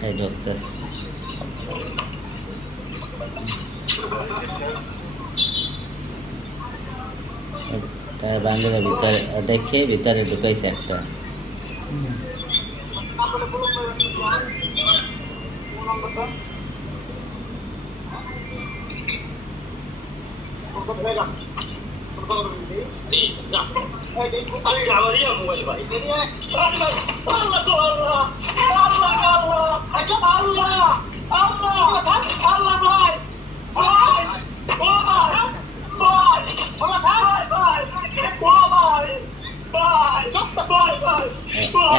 এই ঢুকতেছে তার বান্ধবের ভিতরে দেখে ভিতরে ঢুকাইছে একটা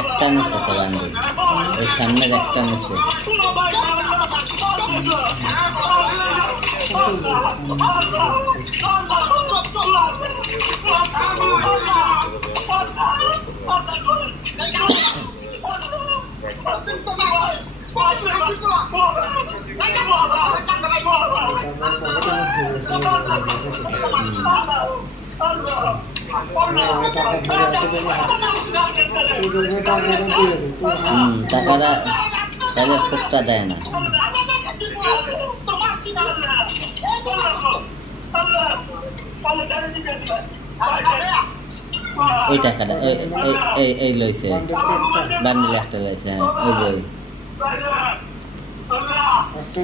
একটা নিচে তো বান্ধব ওই সামনের একটা নিচে টাকাটা তাদের ফুটটা দেয় না ওই টাকাটা এই লইছে বান্ডিল একটা লইছে ওই যে